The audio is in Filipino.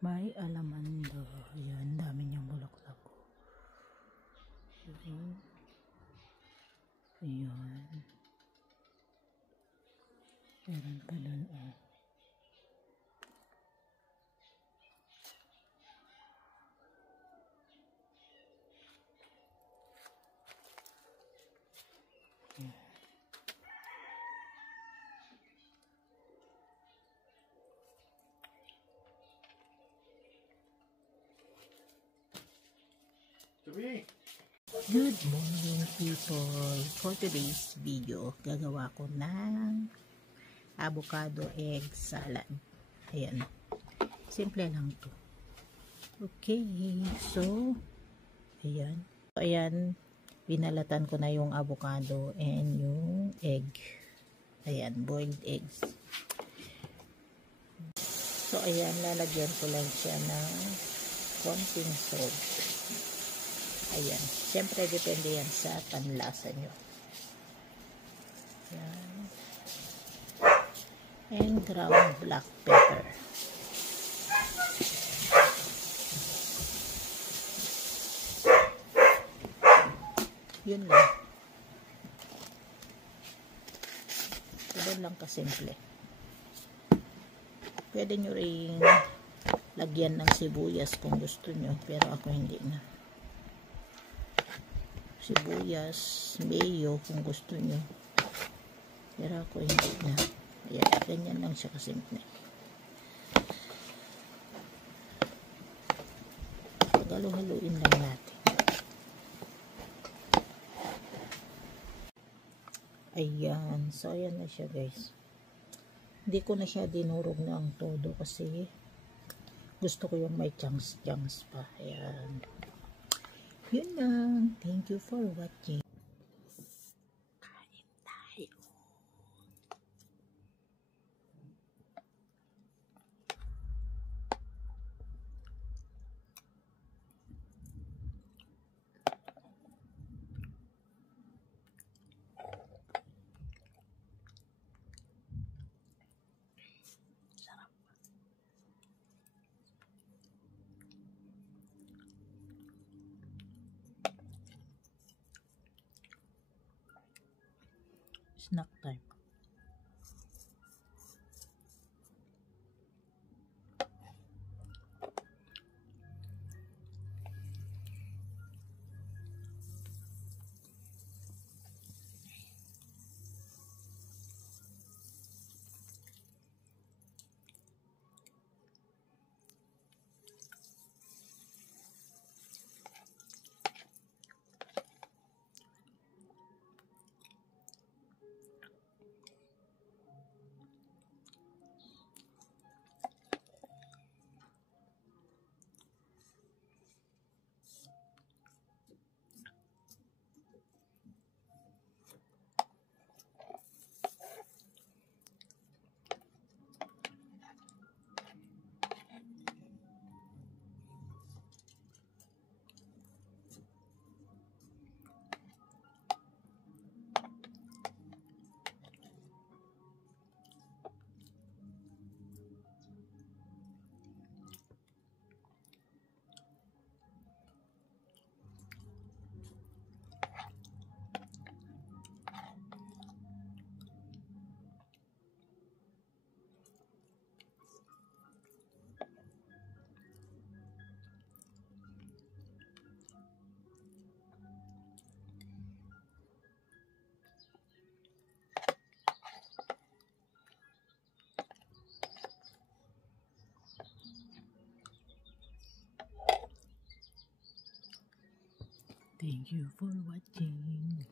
May alamando. Ayan, dami niyang bulaklak. Ayan. Ayan. Meron pa dun, oh. Good morning people. For today's video, gagawa ko ng avocado egg salad. Ayan. Simple lang to. Okay. So, ayan. So, ayan. Pinalatan ko na yung avocado and yung egg. Ayan. Boiled eggs. So, ayan. Lalagyan ko lang siya ng konting salt. Ayan. Siyempre, depende yan sa panlasa nyo. Ayan. And ground black pepper. Yun lang. Ito lang kasimple. Pwede nyo rin lagyan ng sibuyas kung gusto nyo. Pero ako hindi na. Sibuyas, mayo kung gusto nyo. Pero ako hindi na. Ayan, ganyan lang siya kasimple. Pagalo-haluin lang natin. Ayan. So, ayan na siya guys. Hindi ko na siya dinurog na ang todo kasi gusto ko yung may chunks pa. Ayan. Yun lang. Thank you for watching. Kain tayo. Sarap. Snack time. Thank you for watching.